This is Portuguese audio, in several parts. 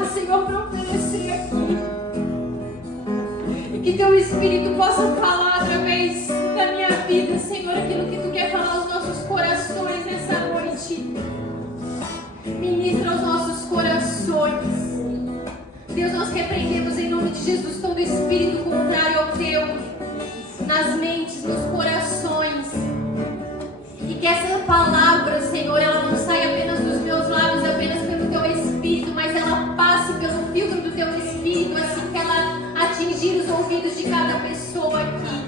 palavra, Senhor, para oferecer aqui. E que Teu Espírito possa falar através da minha vida, Senhor, aquilo que Tu quer falar aos nossos corações nessa noite. Ministra aos nossos corações. Deus, nós repreendemos em nome de Jesus todo espírito contrário ao Teu, nas mentes, nos corações. E que essa palavra, Senhor, ela não saia apenas dos meus lábios, apenas pelo Teu Espírito, mas ela passe pelo filtro do Teu Espírito, assim que ela atingir os ouvidos de cada pessoa aqui.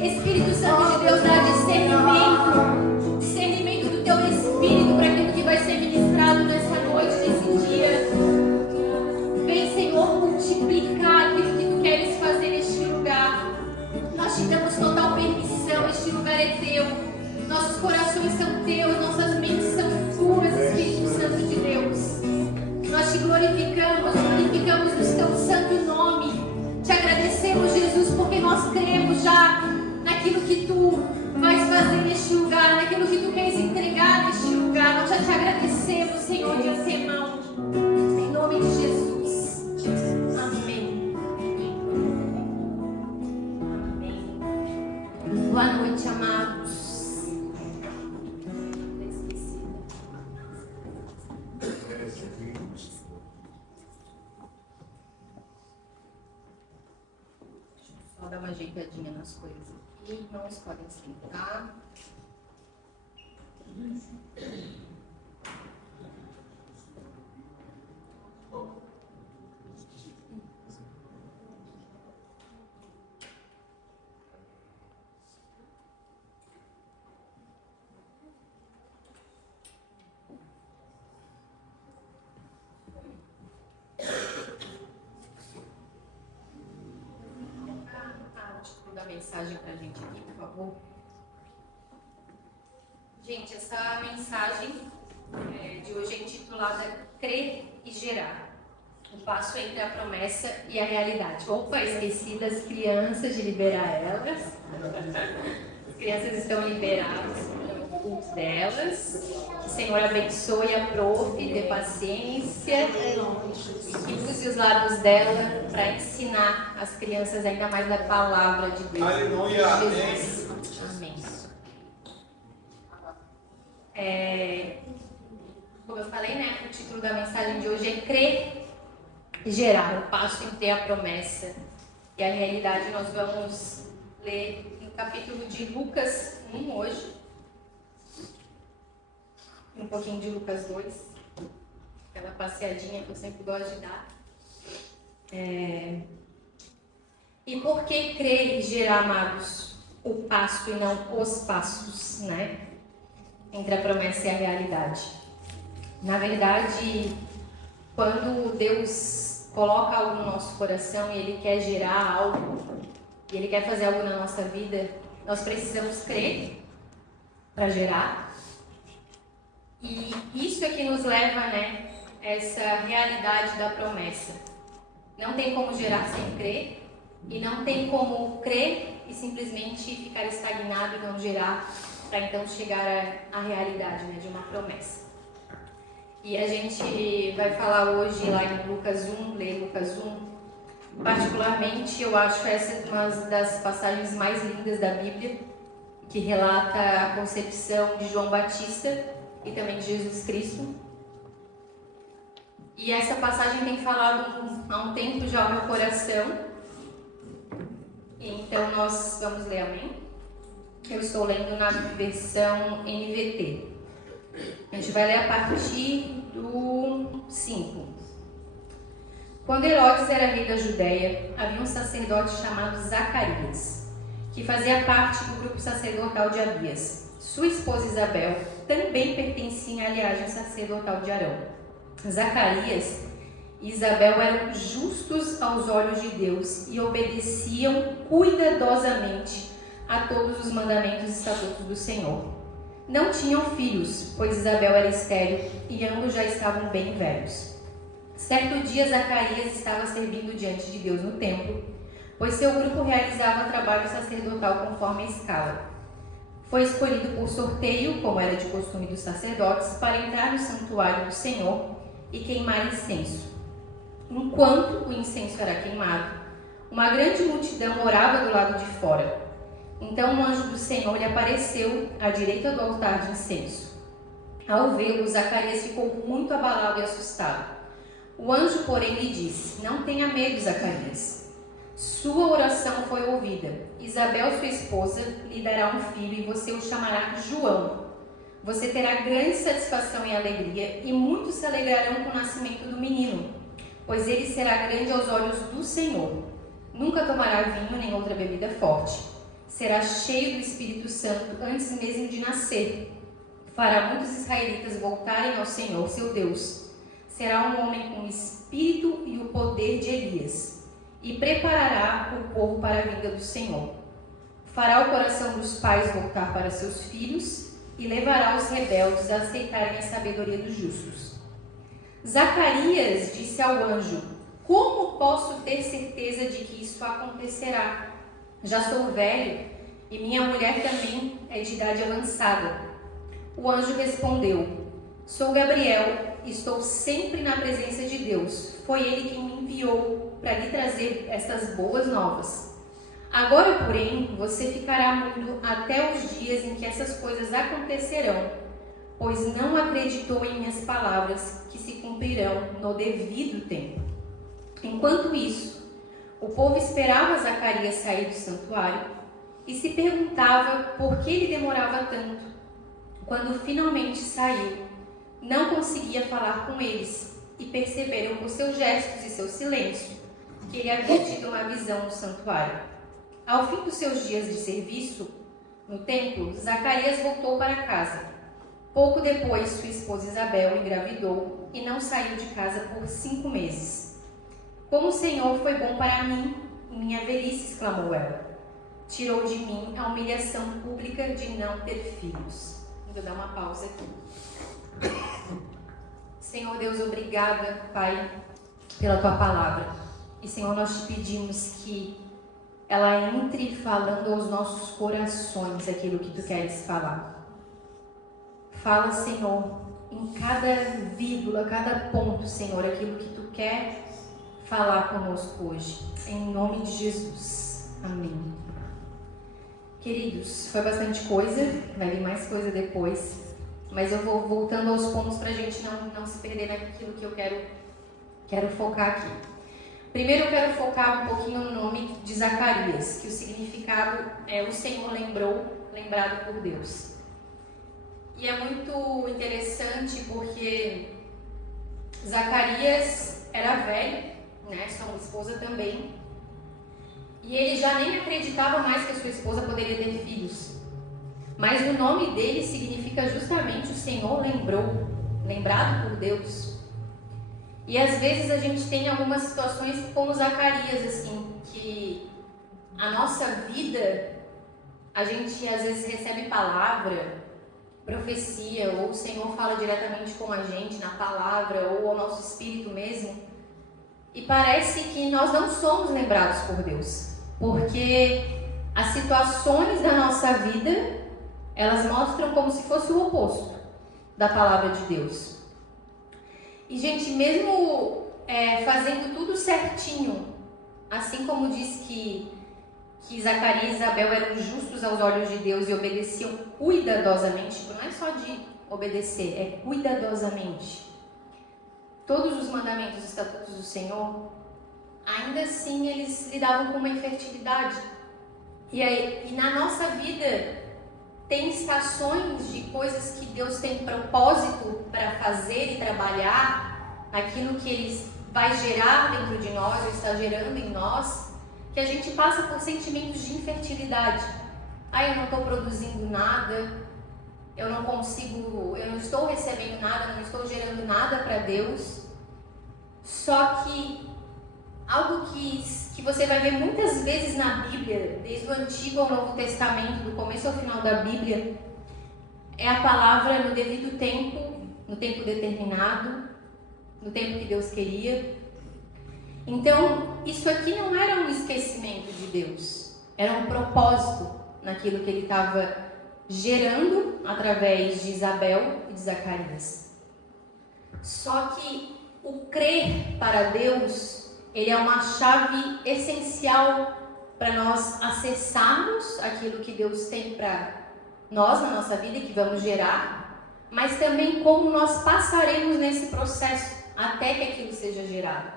Espírito Santo de Deus, dá discernimento do Teu Espírito para aquilo que vai ser ministrado nessa noite, nesse dia. Vem, Senhor, multiplicar aquilo que Tu queres fazer neste lugar. Nós te damos total permissão, este lugar é Teu. Nossos corações são Teus, nossas mentes são Tuas, Espírito Santo de Deus. Nós te glorificamos no Teu santo nome. Te agradecemos, Jesus, porque nós cremos já naquilo que Tu vais fazer neste lugar, naquilo que Tu queres entregar neste lugar. Nós já te agradecemos, Senhor, de antemão. Em nome de Jesus. Amém. Amém. Boa noite, amados. Só dar uma ajeitadinha nas coisas aqui. Irmãos, podem sentar. Da mensagem pra gente aqui, por favor. Gente, essa mensagem de hoje é intitulada Crer e Gerar. O passo entre a promessa e a realidade. Opa, esqueci das crianças, de liberar elas. As crianças estão liberadas no culto delas. Que o Senhor abençoe a prof, dê paciência e use os lábios dela para ensinar as crianças ainda mais da palavra de Deus. Aleluia. Amém. Como eu falei, né? O título da mensagem de hoje é Crer e Gerar. O passo entre a promessa e a realidade. Nós vamos ler no capítulo de Lucas 1 hoje. Um pouquinho de Lucas 2. Aquela passeadinha que eu sempre gosto de dar. E por que crer e gerar, amados, o passo e não os passos, né? Entre a promessa e a realidade. Na verdade, quando Deus coloca algo no nosso coração e Ele quer gerar algo, e Ele quer fazer algo na nossa vida, nós precisamos crer para gerar. E isso é que nos leva, né, essa realidade da promessa. Não tem como gerar sem crer, e não tem como crer e simplesmente ficar estagnado e não gerar, para então chegar à realidade, né, de uma promessa. E a gente vai falar hoje lá em Lucas 1, ler Lucas 1. Particularmente, eu acho essa uma das passagens mais lindas da Bíblia, que relata a concepção de João Batista e também de Jesus Cristo. E essa passagem tem falado há um tempo já ao meu coração. Então nós vamos ler, amém? Eu estou lendo na versão NVT. A gente vai ler a partir do 5. Quando Herodes era rei da Judéia, havia um sacerdote chamado Zacarias, que fazia parte do grupo sacerdotal de Abias. Sua esposa Isabel também pertencia à linhagem sacerdotal de Arão. Zacarias e Isabel eram justos aos olhos de Deus e obedeciam cuidadosamente a todos os mandamentos e estatutos do Senhor. Não tinham filhos, pois Isabel era estéril e ambos já estavam bem velhos. Certo dia, Zacarias estava servindo diante de Deus no templo, pois seu grupo realizava trabalho sacerdotal conforme a escala. Foi escolhido por sorteio, como era de costume dos sacerdotes, para entrar no santuário do Senhor e queimar incenso. Enquanto o incenso era queimado, uma grande multidão orava do lado de fora. Então um anjo do Senhor lhe apareceu à direita do altar de incenso. Ao vê-lo, Zacarias ficou muito abalado e assustado. O anjo, porém, lhe disse: Não tenha medo, Zacarias. Sua oração foi ouvida. Isabel, sua esposa, lhe dará um filho e você o chamará João. Você terá grande satisfação e alegria, e muitos se alegrarão com o nascimento do menino, pois ele será grande aos olhos do Senhor. Nunca tomará vinho nem outra bebida forte. Será cheio do Espírito Santo antes mesmo de nascer. Fará muitos israelitas voltarem ao Senhor, seu Deus. Será um homem com o espírito e o poder de Elias, e preparará o povo para a vinda do Senhor. Fará o coração dos pais voltar para seus filhos, e levará os rebeldes a aceitarem a sabedoria dos justos. Zacarias disse ao anjo: Como posso ter certeza de que isso acontecerá? Já sou velho e minha mulher também é de idade avançada. O anjo respondeu: Sou Gabriel, estou sempre na presença de Deus. Foi ele quem me enviou para lhe trazer estas boas novas. Agora, porém, você ficará mudo até os dias em que essas coisas acontecerão, pois não acreditou em minhas palavras, que se cumprirão no devido tempo. Enquanto isso, o povo esperava Zacarias sair do santuário e se perguntava por que ele demorava tanto. Quando finalmente saiu, não conseguia falar com eles e perceberam por seus gestos e seu silêncio que ele havia tido uma visão no santuário. Ao fim dos seus dias de serviço no templo, Zacarias voltou para casa. Pouco depois, sua esposa Isabel engravidou e não saiu de casa por 5 meses. Como o Senhor foi bom para mim em minha velhice, exclamou ela. Tirou de mim a humilhação pública de não ter filhos. Vou dar uma pausa aqui. Senhor Deus, obrigada, Pai, pela Tua palavra. E, Senhor, nós te pedimos que ela entre falando aos nossos corações aquilo que Tu queres falar. Fala, Senhor, em cada vírgula, cada ponto, Senhor, aquilo que Tu quer falar conosco hoje. Em nome de Jesus. Amém. Queridos, foi bastante coisa, vai vir mais coisa depois, mas eu vou voltando aos pontos para a gente não se perder naquilo que eu quero focar aqui. Primeiro eu quero focar um pouquinho no nome de Zacarias, que o significado é o Senhor lembrado por Deus. E é muito interessante porque Zacarias era velho, né, sua esposa também, e ele já nem acreditava mais que a sua esposa poderia ter filhos. Mas o nome dele significa justamente o Senhor lembrado por Deus. E às vezes a gente tem algumas situações como Zacarias, assim, que a nossa vida, a gente às vezes recebe palavra, profecia, ou o Senhor fala diretamente com a gente na palavra, ou ao nosso espírito mesmo, e parece que nós não somos lembrados por Deus, porque as situações da nossa vida, elas mostram como se fosse o oposto da palavra de Deus. E, gente, mesmo fazendo tudo certinho, assim como diz que Zacarias e Isabel eram justos aos olhos de Deus e obedeciam cuidadosamente, não é só de obedecer, é cuidadosamente, todos os mandamentos e estatutos do Senhor, ainda assim eles lidavam com uma infertilidade. E na nossa vida tem estações de coisas que Deus tem propósito para fazer e trabalhar, aquilo que Ele vai gerar dentro de nós, ou está gerando em nós, que a gente passa por sentimentos de infertilidade. Eu não estou produzindo nada, eu não estou recebendo nada, não estou gerando nada para Deus. Só que algo que você vai ver muitas vezes na Bíblia, desde o Antigo ao Novo Testamento, do começo ao final da Bíblia, é a palavra no devido tempo, no tempo determinado, no tempo que Deus queria. Então, isso aqui não era um esquecimento de Deus, era um propósito naquilo que Ele estava gerando através de Isabel e de Zacarias. Só que o crer para Deus, ele é uma chave essencial para nós acessarmos aquilo que Deus tem para nós na nossa vida e que vamos gerar, mas também como nós passaremos nesse processo até que aquilo seja gerado.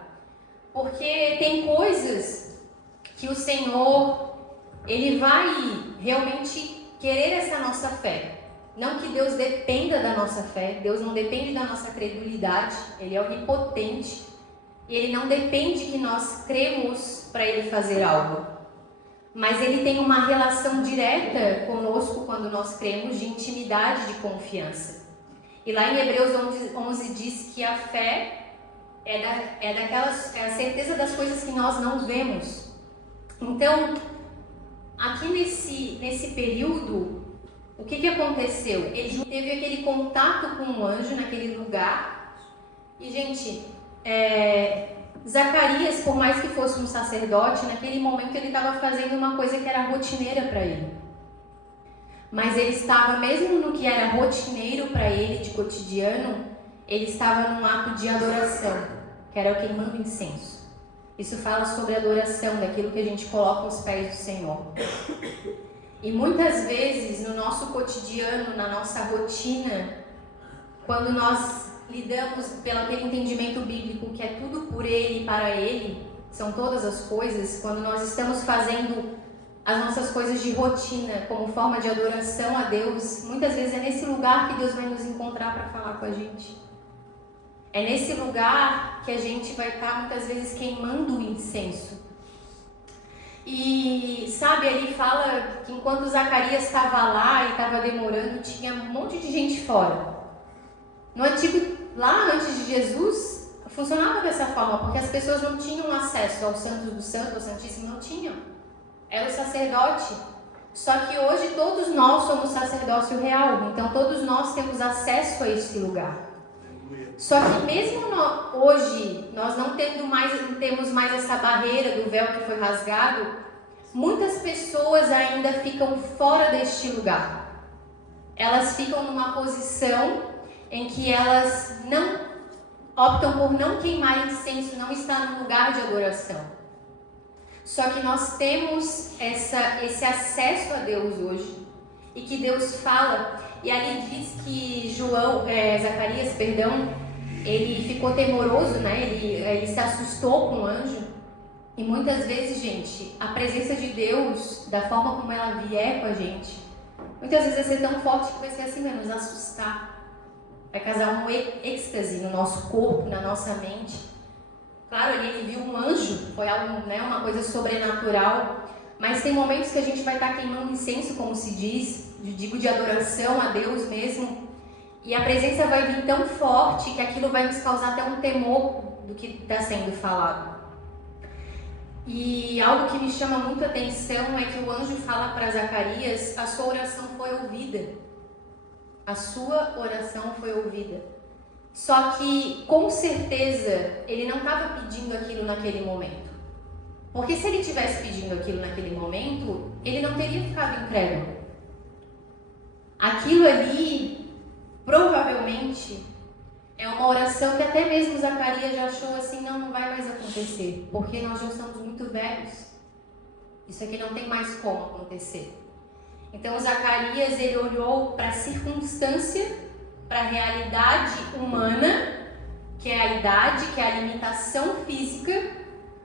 Porque tem coisas que o Senhor, ele vai realmente querer essa nossa fé. Não que Deus dependa da nossa fé, Deus não depende da nossa credulidade, Ele é onipotente e Ele não depende que nós cremos para Ele fazer algo. Mas Ele tem uma relação direta conosco quando nós cremos, de intimidade, de confiança. E lá em Hebreus 11 diz que a fé é a certeza das coisas que nós não vemos. Então, aqui nesse período, o que aconteceu? Ele teve aquele contato com um anjo naquele lugar. E, gente, Zacarias, por mais que fosse um sacerdote, naquele momento ele estava fazendo uma coisa que era rotineira para ele. Mas ele estava, mesmo no que era rotineiro para ele, de cotidiano, ele estava num ato de adoração, que era o queimando incenso. Isso fala sobre adoração, daquilo que a gente coloca aos pés do Senhor. E muitas vezes no nosso cotidiano, na nossa rotina, quando nós lidamos pelo aquele entendimento bíblico que é tudo por Ele e para Ele, são todas as coisas, quando nós estamos fazendo as nossas coisas de rotina como forma de adoração a Deus, muitas vezes é nesse lugar que Deus vai nos encontrar para falar com a gente. É nesse lugar que a gente vai estar muitas vezes queimando o incenso. E sabe, ali fala que enquanto Zacarias estava lá e estava demorando, tinha um monte de gente fora. No antigo, lá antes de Jesus, funcionava dessa forma, porque as pessoas não tinham acesso ao Santo do Santo, ao Santíssimo, não tinham. Era o sacerdote. Só que hoje todos nós somos sacerdócio real, então todos nós temos acesso a esse lugar. Só que mesmo hoje, nós não temos mais essa barreira do véu que foi rasgado, muitas pessoas ainda ficam fora deste lugar. Elas ficam numa posição em que elas optam por não queimar incenso, não estar no lugar de adoração. Só que nós temos esse acesso a Deus hoje, e que Deus fala, e ali diz que Zacarias, ele ficou temoroso, né? Ele se assustou com o anjo. E muitas vezes, gente, a presença de Deus, da forma como ela vier com a gente, muitas vezes vai ser tão forte que vai ser assim mesmo, nos assustar. Vai causar um êxtase no nosso corpo, na nossa mente. Claro, ele viu um anjo, foi algo, né, uma coisa sobrenatural. Mas tem momentos que a gente vai estar queimando incenso, como se diz, de adoração a Deus mesmo. E a presença vai vir tão forte que aquilo vai nos causar até um temor do que está sendo falado. E algo que me chama muita atenção é que o anjo fala para Zacarias: a sua oração foi ouvida. A sua oração foi ouvida. Só que, com certeza, ele não estava pedindo aquilo naquele momento. Porque se ele estivesse pedindo aquilo naquele momento, ele não teria ficado incrédulo. Aquilo ali, provavelmente, é uma oração que até mesmo Zacarias já achou assim: não vai mais acontecer, porque nós já estamos muito velhos. Isso aqui não tem mais como acontecer. Então Zacarias, ele olhou para a circunstância, para a realidade humana, que é a idade, que é a limitação física,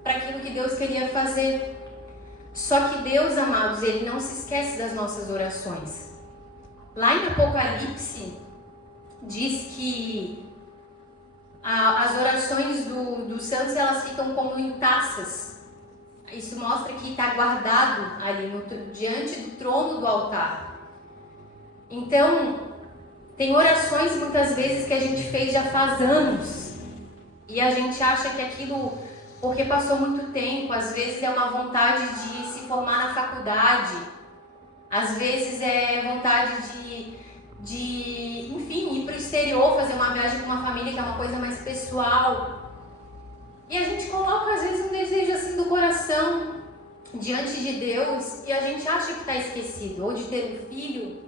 para aquilo que Deus queria fazer. Só que Deus, amados, ele não se esquece das nossas orações. Lá em Apocalipse, diz que as orações dos santos, elas ficam como em taças. Isso mostra que está guardado ali diante do trono do altar. Então, tem orações muitas vezes que a gente fez já faz anos. E a gente acha que aquilo, porque passou muito tempo, às vezes é uma vontade de se formar na faculdade. Às vezes é vontade enfim, ir para o exterior, fazer uma viagem com uma família, que é uma coisa mais pessoal. E a gente coloca, às vezes, um desejo assim do coração diante de Deus e a gente acha que está esquecido. Ou de ter um filho,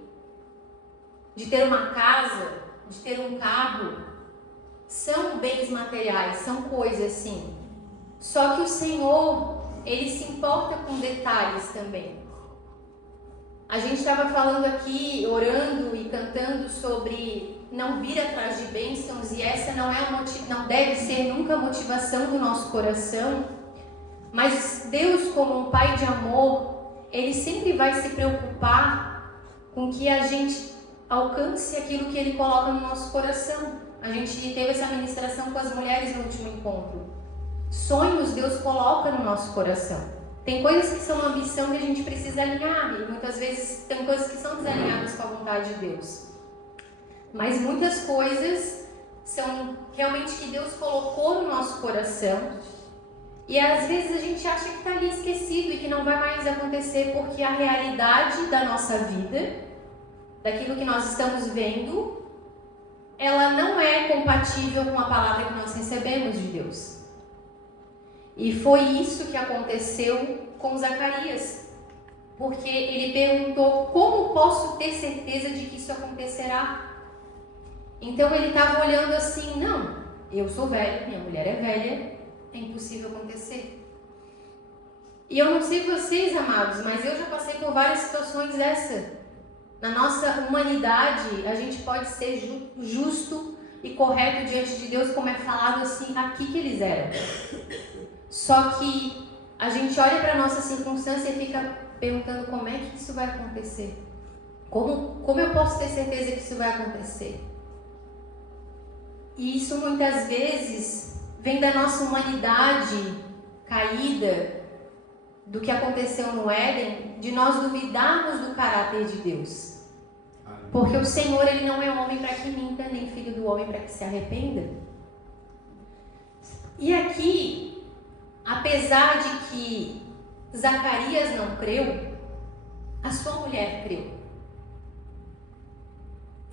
de ter uma casa, de ter um carro. são bens materiais, são coisas sim. Só que o Senhor, Ele se importa com detalhes também. A gente estava falando aqui, orando e cantando sobre não vir atrás de bênçãos, e essa não deve ser nunca a motivação do nosso coração. Mas Deus, como um Pai de amor, Ele sempre vai se preocupar com que a gente alcance aquilo que Ele coloca no nosso coração. A gente teve essa ministração com as mulheres no último encontro. Sonhos Deus coloca no nosso coração. Tem coisas que são ambição que a gente precisa alinhar, e muitas vezes tem coisas que são desalinhadas com a vontade de Deus. Mas muitas coisas são realmente que Deus colocou no nosso coração, e às vezes a gente acha que está ali esquecido e que não vai mais acontecer, porque a realidade da nossa vida, daquilo que nós estamos vendo, ela não é compatível com a palavra que nós recebemos de Deus. E foi isso que aconteceu com Zacarias, porque ele perguntou: como posso ter certeza de que isso acontecerá? Então ele estava olhando assim: não, eu sou velho, minha mulher é velha, é impossível acontecer. E eu não sei vocês, amados, mas eu já passei por várias situações dessa. Na nossa humanidade, a gente pode ser justo e correto diante de Deus, como é falado assim aqui que eles eram. Só que a gente olha para a nossa circunstância e fica perguntando: como é que isso vai acontecer? Como eu posso ter certeza que isso vai acontecer? E isso muitas vezes vem da nossa humanidade caída, do que aconteceu no Éden, de nós duvidarmos do caráter de Deus. Porque o Senhor, Ele não é homem para que minta, nem filho do homem para que se arrependa. E aqui, apesar de que Zacarias não creu, a sua mulher creu.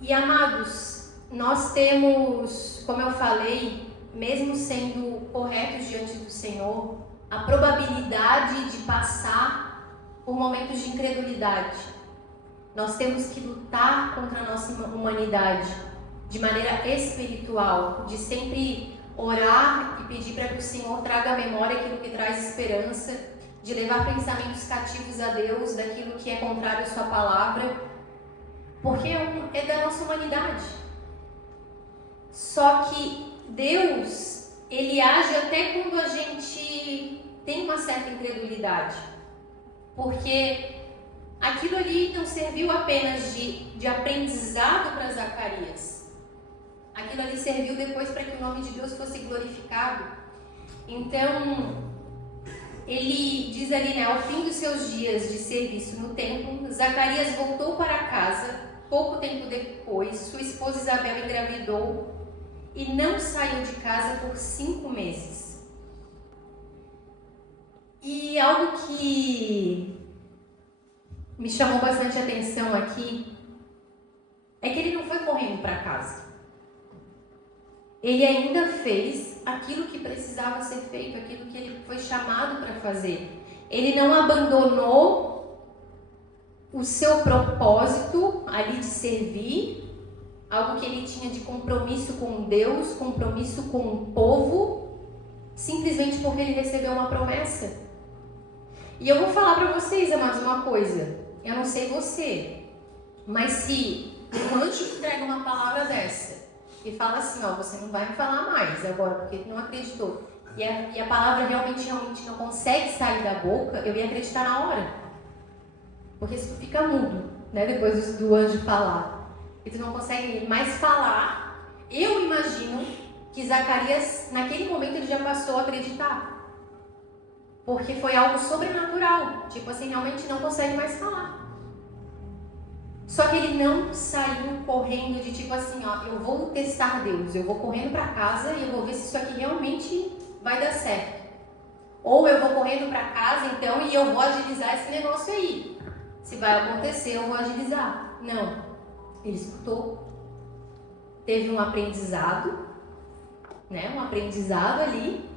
E amados, nós temos, como eu falei, mesmo sendo corretos diante do Senhor, a probabilidade de passar por momentos de incredulidade. Nós temos que lutar contra a nossa humanidade de maneira espiritual, de sempre orar e pedir para que o Senhor traga à memória aquilo que traz esperança, de levar pensamentos cativos a Deus, daquilo que é contrário à sua palavra, porque é da nossa humanidade. Só que Deus, Ele age até quando a gente tem uma certa incredulidade, porque aquilo ali não serviu apenas de aprendizado para Zacarias. Aquilo ali serviu depois para que o nome de Deus fosse glorificado. Então, ele diz ali, né, ao fim dos seus dias de serviço no templo, Zacarias voltou para casa. Pouco tempo depois, sua esposa Isabel engravidou e não saiu de casa por 5 meses. E algo que me chamou bastante atenção aqui é que ele não foi correndo para casa. Ele ainda fez aquilo que precisava ser feito, aquilo que ele foi chamado para fazer. Ele não abandonou o seu propósito ali de servir, algo que ele tinha de compromisso com Deus, compromisso com o povo, simplesmente porque ele recebeu uma promessa. E eu vou falar para vocês, amados, uma coisa. Eu não sei você, mas se um anjo entrega uma palavra dessa e fala assim, ó, você não vai me falar mais agora, porque tu não acreditou, e a palavra realmente não consegue sair da boca, eu ia acreditar na hora. Porque se tu fica mudo, né, depois do anjo falar, e tu não consegue mais falar, eu imagino que Zacarias, naquele momento, ele já passou a acreditar. Porque foi algo sobrenatural. Tipo assim, realmente não consegue mais falar. Só que ele não saiu correndo de tipo assim, ó, eu vou testar Deus. Eu vou correndo para casa e eu vou ver se isso aqui realmente vai dar certo. Ou eu vou correndo para casa, então, e eu vou agilizar esse negócio aí. Se vai acontecer, eu vou agilizar. Não. Ele escutou. Teve um aprendizado, né? Um aprendizado ali.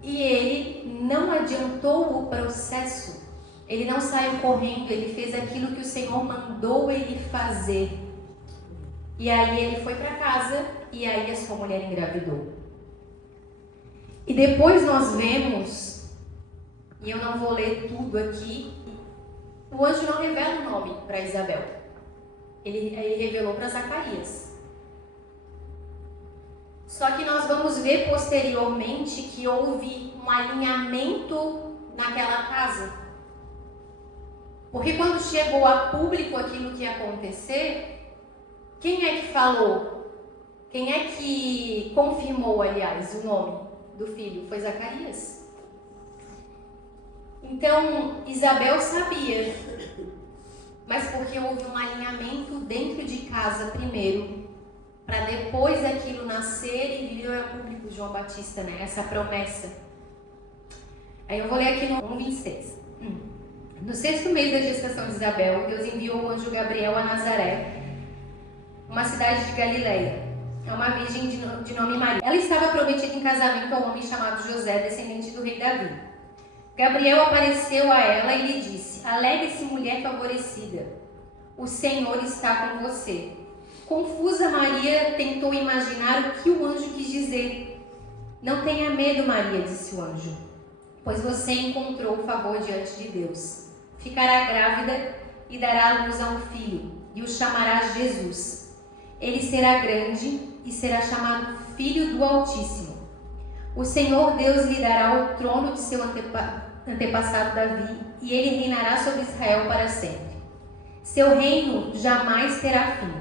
E ele não adiantou o processo, ele não saiu correndo, ele fez aquilo que o Senhor mandou ele fazer. E aí ele foi para casa e aí a sua mulher engravidou. E depois nós vemos, e eu não vou ler tudo aqui, o anjo não revela o nome para Isabel. Ele revelou para Zacarias. Só que nós vamos ver posteriormente que houve um alinhamento naquela casa. Porque quando chegou a público aquilo que ia acontecer, quem é que falou? Quem é que confirmou, aliás, o nome do filho? Foi Zacarias. Então, Isabel sabia, mas porque houve um alinhamento dentro de casa primeiro, para depois aquilo nascer e vir ao público, João Batista, né? Essa promessa. Aí eu vou ler aqui no 1:26. No 6º mês da gestação de Isabel, Deus enviou o anjo Gabriel a Nazaré, uma cidade de Galileia, a uma virgem de nome Maria. Ela estava prometida em casamento a um homem chamado José, descendente do rei Davi. Gabriel apareceu a ela e lhe disse: alegre-se, mulher favorecida, o Senhor está com você. Confusa, Maria tentou imaginar o que o anjo quis dizer. Não tenha medo, Maria, disse o anjo, pois você encontrou favor diante de Deus. Ficará grávida e dará à luz a um filho, e o chamará Jesus. Ele será grande e será chamado Filho do Altíssimo. O Senhor Deus lhe dará o trono de seu antepassado Davi, e ele reinará sobre Israel para sempre. Seu reino jamais terá fim.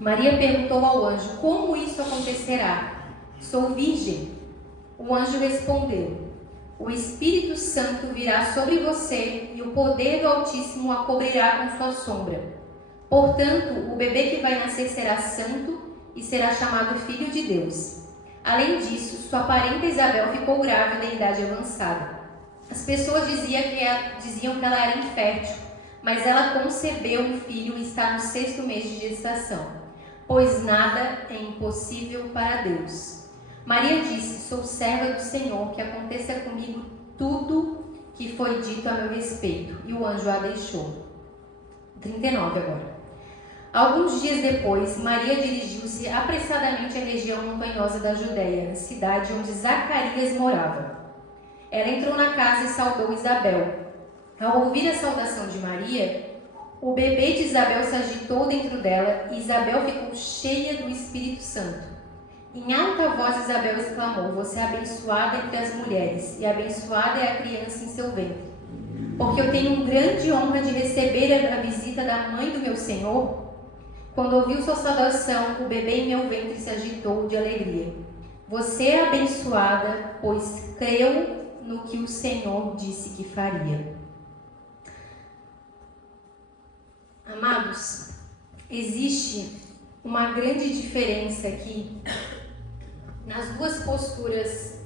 Maria perguntou ao anjo: como isso acontecerá? Sou virgem. O anjo respondeu: o Espírito Santo virá sobre você e o poder do Altíssimo a cobrirá com sua sombra. Portanto, o bebê que vai nascer será santo e será chamado Filho de Deus. Além disso, sua parenta Isabel ficou grávida em idade avançada. As pessoas diziam que ela era infértil, mas ela concebeu um filho e está no 6º mês de gestação, pois nada é impossível para Deus. Maria disse: sou serva do Senhor, que aconteça comigo tudo que foi dito a meu respeito. E o anjo a deixou. 39 agora. Alguns dias depois, Maria dirigiu-se apressadamente à região montanhosa da Judéia, cidade onde Zacarias morava. Ela entrou na casa e saudou Isabel. Ao ouvir a saudação de Maria, o bebê de Isabel se agitou dentro dela e Isabel ficou cheia do Espírito Santo. Em alta voz, Isabel exclamou: você é abençoada entre as mulheres, e abençoada é a criança em seu ventre. Porque eu tenho grande honra de receber a visita da mãe do meu Senhor. Quando ouviu sua saudação, o bebê em meu ventre se agitou de alegria. Você é abençoada, pois creu no que o Senhor disse que faria. Amados, existe uma grande diferença aqui nas duas posturas.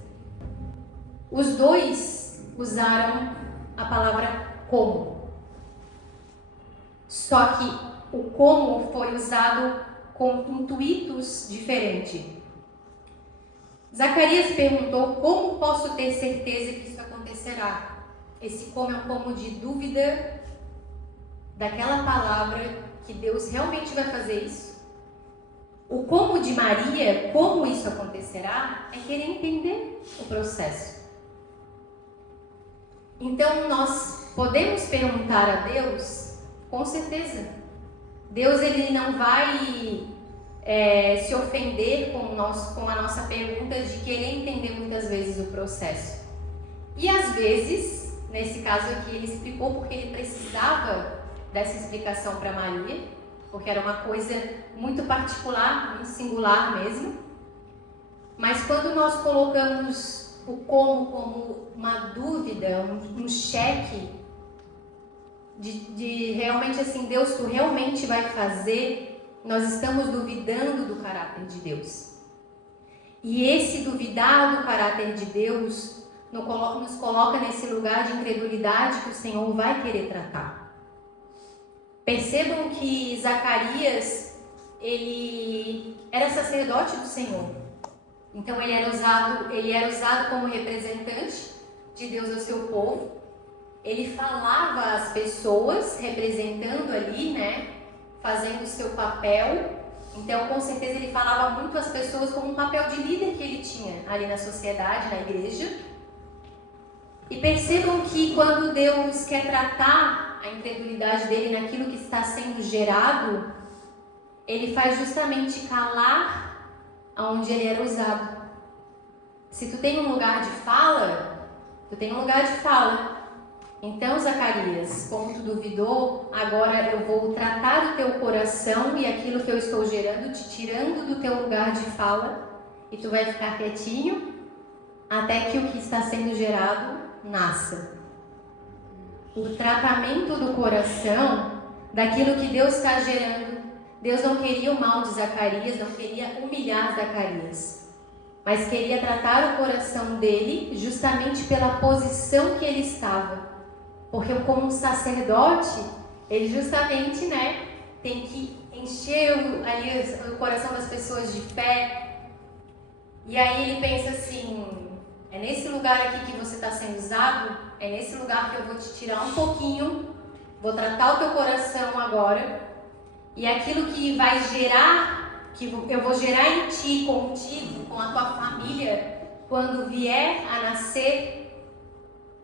Os dois usaram a palavra como. Só que o como foi usado com intuitos diferentes. Zacarias perguntou: como posso ter certeza que isso acontecerá? Esse como é um como de dúvida daquela palavra que Deus realmente vai fazer isso. O como de Maria, como isso acontecerá, é querer entender o processo. Então nós podemos perguntar a Deus, com certeza. Deus ele não vai se ofender com a nossa pergunta de querer entender muitas vezes o processo. E às vezes, nesse caso aqui, ele explicou porque ele precisava dessa explicação para Maria, porque era uma coisa muito particular, muito singular mesmo. Mas quando nós colocamos o como uma dúvida, um cheque de realmente assim, Deus, tu realmente vai fazer, nós estamos duvidando do caráter de Deus. E esse duvidar do caráter de Deus nos coloca nesse lugar de incredulidade que o Senhor vai querer tratar. Percebam que Zacarias, ele era sacerdote do Senhor. Então ele era usado como representante de Deus ao seu povo. Ele falava às pessoas, representando ali, né, fazendo o seu papel, Então, com certeza, ele falava muito às pessoas como um papel de líder que ele tinha ali na sociedade, na igreja. E percebam que quando Deus quer tratar a incredulidade dele naquilo que está sendo gerado, ele faz justamente calar aonde ele era usado. Se tu tem um lugar de fala, tu tem um lugar de fala. Então, Zacarias, como tu duvidou, agora eu vou tratar o teu coração e aquilo que eu estou gerando, te tirando do teu lugar de fala, e tu vai ficar quietinho até que o que está sendo gerado nasça. O tratamento do coração, daquilo que Deus está gerando. Deus não queria o mal de Zacarias, não queria humilhar Zacarias, mas queria tratar o coração dele justamente pela posição que ele estava. Porque como um sacerdote, ele justamente, tem que encher ali o coração das pessoas de fé. E aí ele pensa assim, é nesse lugar aqui que você está sendo usado, é nesse lugar que eu vou te tirar um pouquinho, vou tratar o teu coração agora, e aquilo que vai gerar, que eu vou gerar em ti, contigo, com a tua família, quando vier a nascer,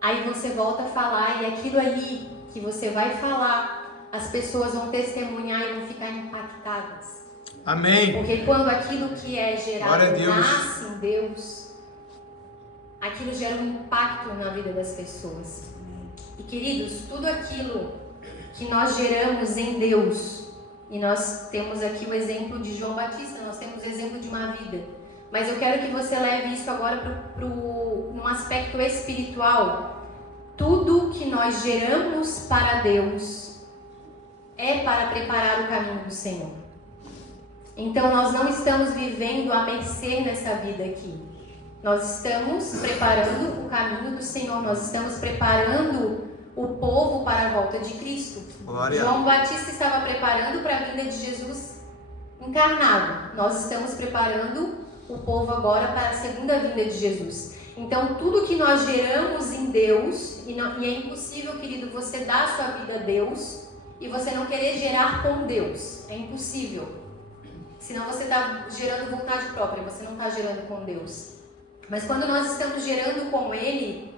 aí você volta a falar, e aquilo ali que você vai falar, as pessoas vão testemunhar e vão ficar impactadas. Amém. Porque quando aquilo que é gerado nasce em Deus, aquilo gera um impacto na vida das pessoas. E queridos, tudo aquilo que nós geramos em Deus, e nós temos aqui o exemplo de João Batista, nós temos o exemplo de uma vida. Mas eu quero que você leve isso agora num aspecto espiritual. Tudo que nós geramos para Deus é para preparar o caminho do Senhor. Então nós não estamos vivendo à mercê nessa vida aqui. Nós estamos preparando o caminho do Senhor, nós estamos preparando o povo para a volta de Cristo. Glória. João Batista estava preparando para a vinda de Jesus encarnado. Nós estamos preparando o povo agora para a segunda vinda de Jesus. Então, tudo que nós geramos em Deus, e é impossível, querido, você dar a sua vida a Deus e você não querer gerar com Deus. É impossível. Senão você está gerando vontade própria, você não está gerando com Deus. Mas quando nós estamos gerando com Ele,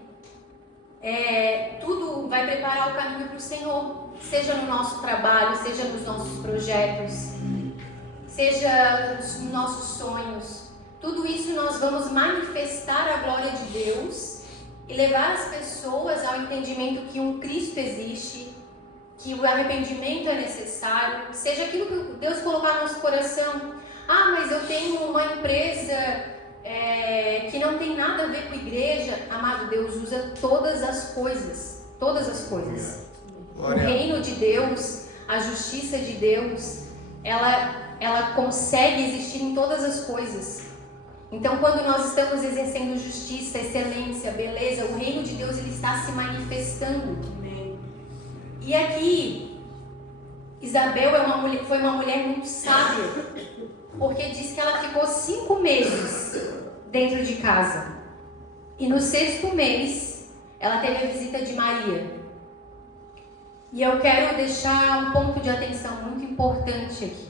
tudo vai preparar o caminho para o Senhor. Seja no nosso trabalho, seja nos nossos projetos, seja nos nossos sonhos. Tudo isso nós vamos manifestar a glória de Deus e levar as pessoas ao entendimento que um Cristo existe, que o arrependimento é necessário, seja aquilo que Deus colocar no nosso coração. Ah, mas eu tenho uma empresa que não tem nada a ver com a igreja. Amado, Deus usa todas as coisas, todas as coisas. O reino de Deus, a justiça de Deus, ela consegue existir em todas as coisas. Então, quando nós estamos exercendo justiça, excelência, beleza, o reino de Deus ele está se manifestando. Amém. E aqui, Isabel foi uma mulher muito sábia, porque diz que ela ficou 5 meses dentro de casa. E no 6º mês, ela teve a visita de Maria. E eu quero deixar um ponto de atenção muito importante aqui,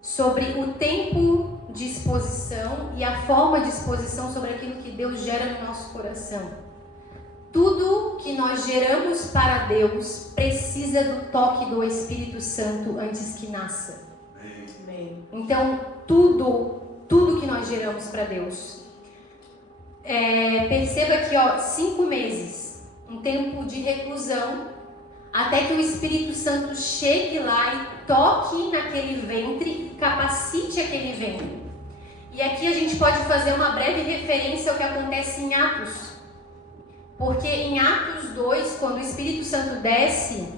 sobre o tempo de exposição e a forma de exposição sobre aquilo que Deus gera no nosso coração. Tudo que nós geramos para Deus precisa do toque do Espírito Santo antes que nasça. Amém. Então, tudo que nós geramos para Deus. Perceba que 5 meses, um tempo de reclusão, até que o Espírito Santo chegue lá e toque naquele ventre e capacite aquele ventre. E aqui a gente pode fazer uma breve referência ao que acontece em Atos. Porque em Atos 2, quando o Espírito Santo desce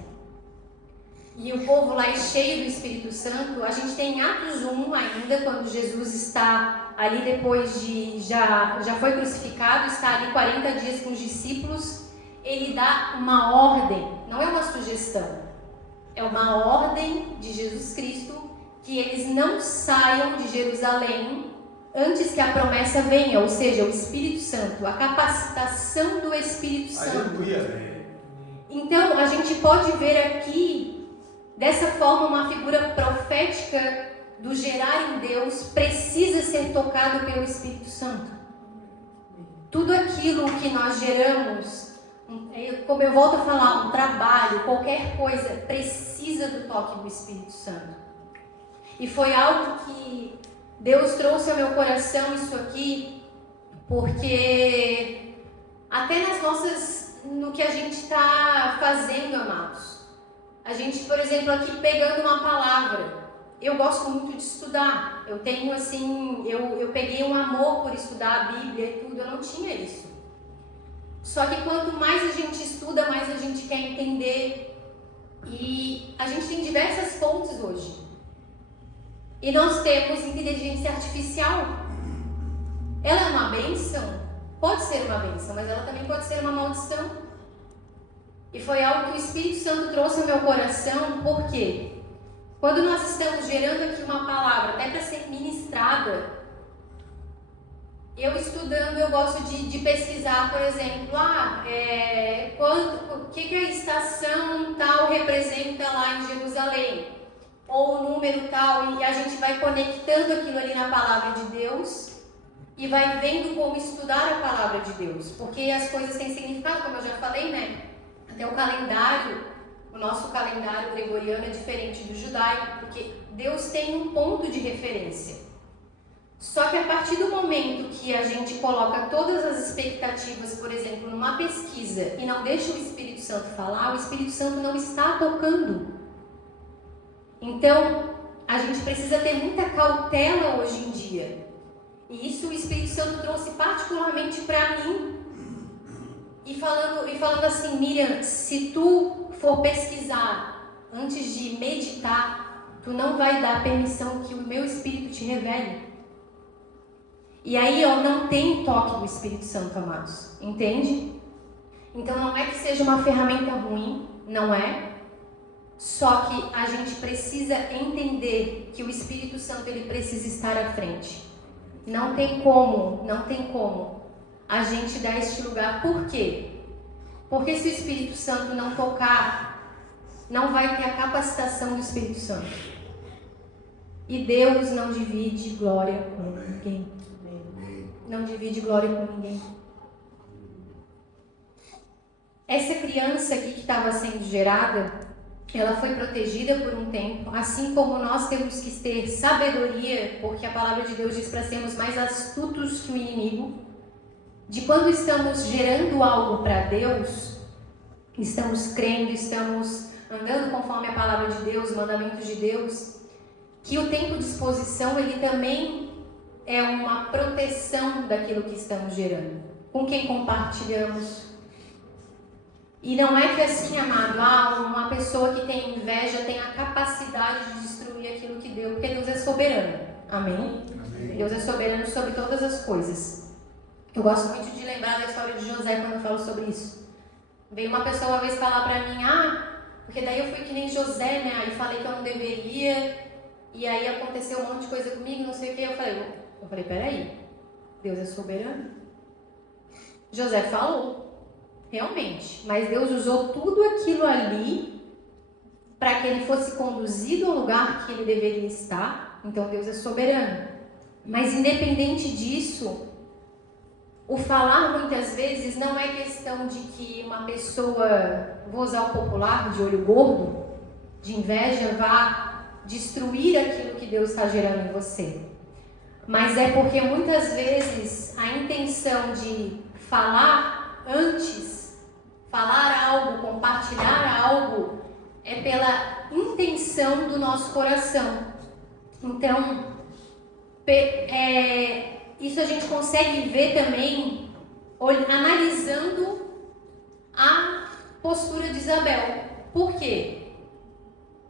e o povo lá é cheio do Espírito Santo, a gente tem em Atos 1 ainda, quando Jesus está ali depois de já foi crucificado, está ali 40 dias com os discípulos. Ele dá uma ordem, não é uma sugestão, é uma ordem de Jesus Cristo que eles não saiam de Jerusalém antes que a promessa venha, ou seja, o Espírito Santo, a capacitação do Espírito Santo. Aleluia. Então, a gente pode ver aqui, dessa forma, uma figura profética do gerar em Deus precisa ser tocado pelo Espírito Santo. Tudo aquilo que nós geramos, como eu volto a falar, um trabalho, qualquer coisa, precisa do toque do Espírito Santo. E foi algo que Deus trouxe ao meu coração isso aqui, porque até no que a gente está fazendo, amados. A gente, por exemplo, aqui pegando uma palavra. Eu gosto muito de estudar. Eu tenho assim, eu peguei um amor por estudar a Bíblia e tudo. Eu não tinha isso. Só que quanto mais a gente estuda, mais a gente quer entender. E a gente tem diversas fontes hoje. E nós temos inteligência artificial. Ela é uma bênção? Pode ser uma bênção, mas ela também pode ser uma maldição. E foi algo que o Espírito Santo trouxe ao meu coração, por quê? Quando nós estamos gerando aqui uma palavra, até para ser ministrada, eu estudando, eu gosto de pesquisar, por exemplo, o que a estação tal representa lá em Jerusalém, ou o número tal, e a gente vai conectando aquilo ali na palavra de Deus e vai vendo como estudar a palavra de Deus, porque as coisas têm significado, como eu já falei, né? Até o calendário, o nosso calendário gregoriano é diferente do judaico, porque Deus tem um ponto de referência. Só que a partir do momento que a gente coloca todas as expectativas, por exemplo, numa pesquisa e não deixa o Espírito Santo falar, o Espírito Santo não está tocando. Então, a gente precisa ter muita cautela hoje em dia. E isso o Espírito Santo trouxe particularmente para mim. E falando assim, Miriam, se tu for pesquisar antes de meditar, tu não vai dar permissão que o meu Espírito te revele. E aí, não tem toque do Espírito Santo, amados. Entende? Então, não é que seja uma ferramenta ruim, não é. Só que a gente precisa entender que o Espírito Santo, ele precisa estar à frente. Não tem como a gente dar este lugar. Por quê? Porque se o Espírito Santo não tocar, não vai ter a capacitação do Espírito Santo. E Deus não divide glória com ninguém. Não divide glória com ninguém. Essa criança aqui que estava sendo gerada, ela foi protegida por um tempo, assim como nós temos que ter sabedoria, porque a palavra de Deus diz para sermos mais astutos que o inimigo, de quando estamos gerando algo para Deus, estamos crendo, estamos andando conforme a palavra de Deus, os mandamentos de Deus, que o tempo de exposição, ele também é uma proteção daquilo que estamos gerando, com quem compartilhamos. E não é que assim, amado, uma pessoa que tem inveja tem a capacidade de destruir aquilo que deu, porque Deus é soberano. Amém? Amém. Deus é soberano sobre todas as coisas. Eu gosto muito de lembrar da história de José quando eu falo sobre isso. Veio uma pessoa uma vez falar pra mim, porque daí eu fui que nem José, né? Aí falei que eu não deveria, e aí aconteceu um monte de coisa comigo, não sei o que. Eu falei, peraí, Deus é soberano? José falou. Realmente, mas Deus usou tudo aquilo ali para que ele fosse conduzido ao lugar que ele deveria estar. Então Deus é soberano. Mas independente disso, o falar muitas vezes não é questão de que uma pessoa, vou usar o popular, de olho gordo, de inveja, vá destruir aquilo que Deus está gerando em você. Mas é porque muitas vezes a intenção de falar antes, falar algo, compartilhar algo, é pela intenção do nosso coração. Então, isso a gente consegue ver também analisando a postura de Isabel. Por quê?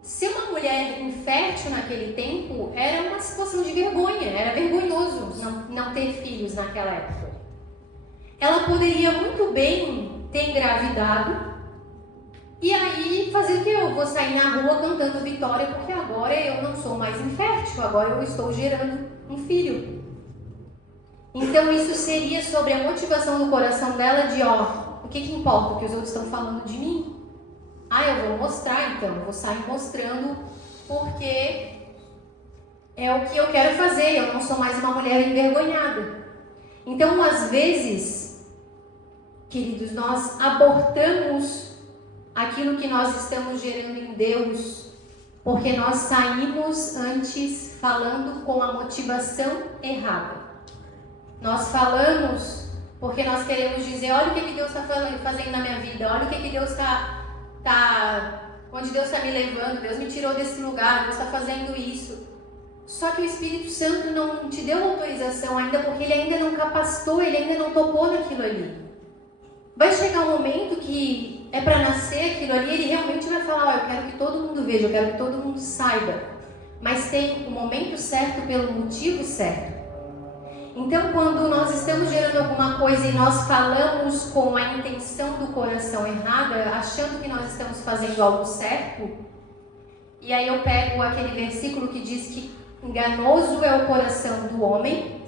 Se uma mulher infértil naquele tempo, era uma situação de vergonha, era vergonhoso não ter filhos naquela época. Ela poderia muito bem ter engravidado e aí fazer o que? Eu vou sair na rua cantando vitória porque agora eu não sou mais infértil, agora eu estou gerando um filho. Então isso seria sobre a motivação no coração dela de o que importa? O que os outros estão falando de mim? Eu vou mostrar então, eu vou sair mostrando porque é o que eu quero fazer, eu não sou mais uma mulher envergonhada. Então, às vezes, queridos, nós abortamos aquilo que nós estamos gerando em Deus, porque nós saímos antes falando com a motivação errada. Nós falamos porque nós queremos dizer, olha o que Deus está fazendo na minha vida, olha o que Deus onde Deus está me levando, Deus me tirou desse lugar, Deus está fazendo isso. Só que o Espírito Santo não te deu autorização ainda, porque ele ainda não capacitou, ele ainda não tocou naquilo ali. Vai chegar um momento que é para nascer aquilo ali, ele realmente vai falar, eu quero que todo mundo veja, eu quero que todo mundo saiba. Mas tem o momento certo pelo motivo certo. Então, quando nós estamos gerando alguma coisa e nós falamos com a intenção do coração errada, achando que nós estamos fazendo algo certo, e aí eu pego aquele versículo que diz que enganoso é o coração do homem,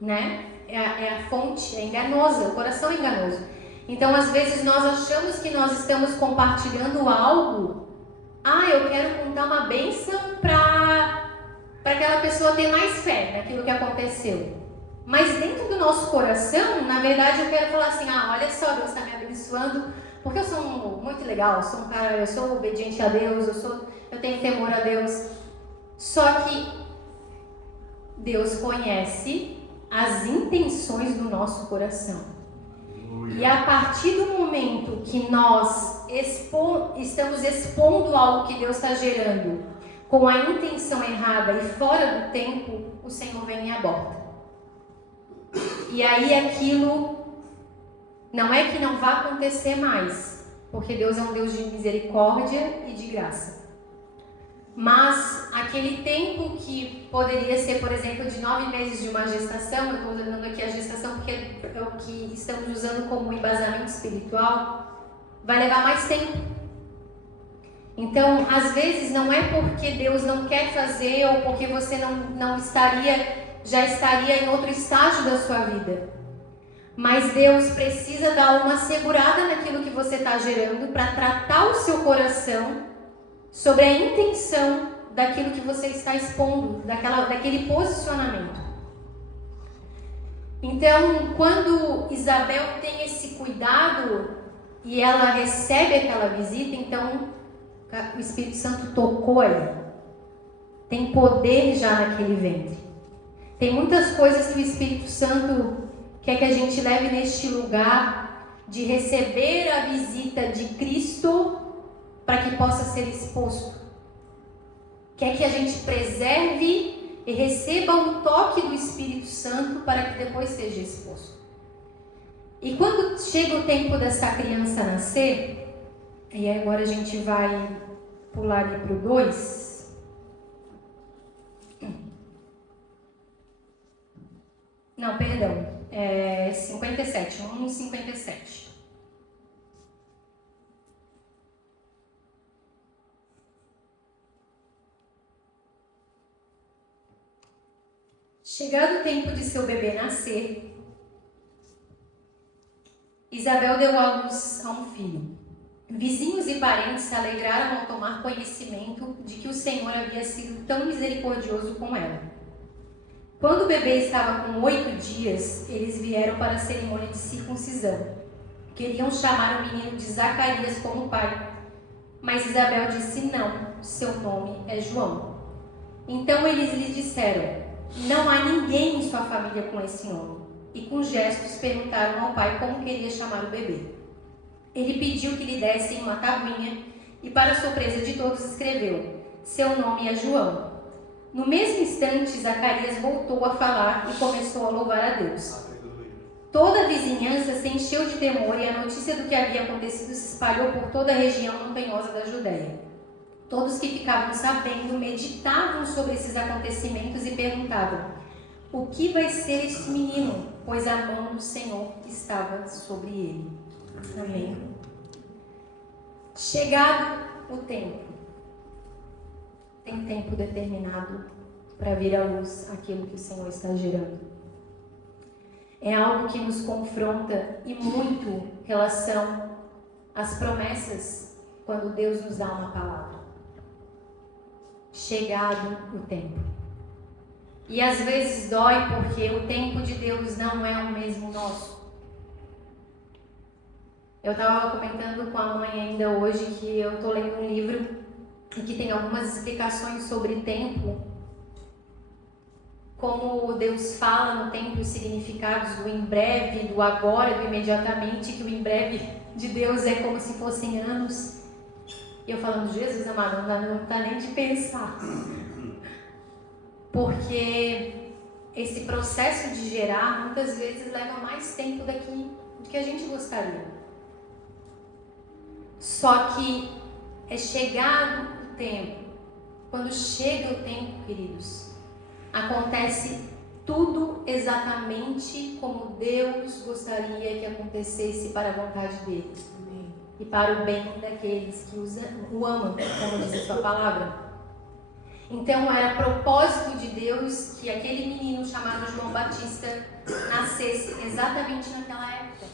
né? É a fonte, é enganosa, o coração é enganoso. Então, às vezes, nós achamos que nós estamos compartilhando algo. Eu quero contar uma bênção para aquela pessoa ter mais fé naquilo que aconteceu. Mas dentro do nosso coração, na verdade, eu quero falar assim, olha só, Deus está me abençoando, porque eu sou muito legal, eu sou um cara, eu sou obediente a Deus, eu tenho temor a Deus. Só que Deus conhece as intenções do nosso coração. E a partir do momento que nós estamos expondo algo que Deus está gerando com a intenção errada e fora do tempo, o Senhor vem e aborta. E aí aquilo não é que não vai acontecer mais, porque Deus é um Deus de misericórdia e de graça. Mas aquele tempo que poderia ser, por exemplo, de 9 meses de uma gestação, eu estou usando aqui a gestação porque é o que estamos usando como embasamento espiritual, vai levar mais tempo. Então, às vezes, não é porque Deus não quer fazer ou porque você já estaria em outro estágio da sua vida. Mas Deus precisa dar uma segurada naquilo que você está gerando para tratar o seu coração sobre a intenção daquilo que você está expondo, daquele posicionamento. Então, quando Isabel tem esse cuidado e ela recebe aquela visita, então o Espírito Santo tocou ela. Tem poder já naquele ventre. Tem muitas coisas que o Espírito Santo quer que a gente leve neste lugar de receber a visita de Cristo para que possa ser exposto. Quer que a gente preserve e receba o toque do Espírito Santo para que depois seja exposto. E quando chega o tempo dessa criança nascer, e agora a gente vai pular ali para o 2. Não, perdão. 57, 1:57. Chegado o tempo de seu bebê nascer, Isabel deu à luz a um filho. Vizinhos e parentes se alegraram ao tomar conhecimento de que o Senhor havia sido tão misericordioso com ela. Quando o bebê estava com 8 dias, eles vieram para a cerimônia de circuncisão. Queriam chamar o menino de Zacarias como pai, mas Isabel disse não, seu nome é João. Então eles lhe disseram, não há ninguém em sua família com esse nome. E com gestos perguntaram ao pai como queria chamar o bebê. Ele pediu que lhe dessem uma tabuinha e, para surpresa de todos, escreveu, seu nome é João. No mesmo instante, Zacarias voltou a falar e começou a louvar a Deus. Toda a vizinhança se encheu de temor e a notícia do que havia acontecido se espalhou por toda a região montanhosa da Judéia. Todos que ficavam sabendo meditavam sobre esses acontecimentos e perguntavam, o que vai ser este menino? Pois a mão do Senhor estava sobre ele. Amém. Chegado o tempo, tem tempo determinado para vir à luz aquilo que o Senhor está gerando. É algo que nos confronta e muito em relação às promessas quando Deus nos dá uma palavra. Chegado o tempo. E às vezes dói porque o tempo de Deus não é o mesmo nosso. Eu estava comentando com a mãe ainda hoje que eu estou lendo um livro e que tem algumas explicações sobre tempo, como Deus fala no tempo, os significados do em breve, do agora, do imediatamente, que o em breve de Deus é como se fossem anos. E eu falando, Jesus amado, não dá nem de pensar. Porque esse processo de gerar muitas vezes leva mais tempo do que a gente gostaria. Só que é chegado o tempo. Quando chega o tempo, queridos, acontece tudo exatamente como Deus gostaria que acontecesse para a vontade dele. Amém. E para o bem daqueles que o amam, como diz a sua palavra. Então era propósito de Deus que aquele menino chamado João Batista nascesse exatamente naquela época.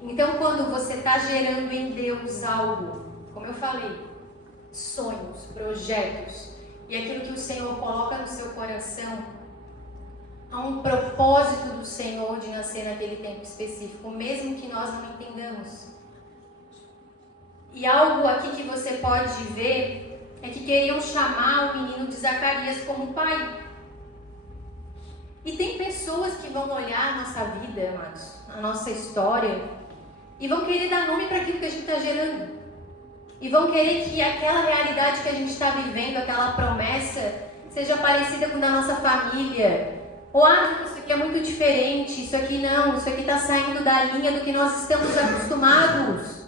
Então quando você está gerando em Deus algo, como eu falei, sonhos, projetos, e aquilo que o Senhor coloca no seu coração, há um propósito do Senhor de nascer naquele tempo específico, mesmo que nós não entendamos. E algo aqui que você pode ver é que queriam chamar o menino de Zacarias como pai. E tem pessoas que vão olhar a nossa vida, amados, a nossa história, e vão querer dar nome para aquilo que a gente está gerando. E vão querer que aquela realidade que a gente está vivendo, aquela promessa, seja parecida com a da nossa família. Ou, isso aqui é muito diferente, isso aqui não, isso aqui está saindo da linha do que nós estamos acostumados.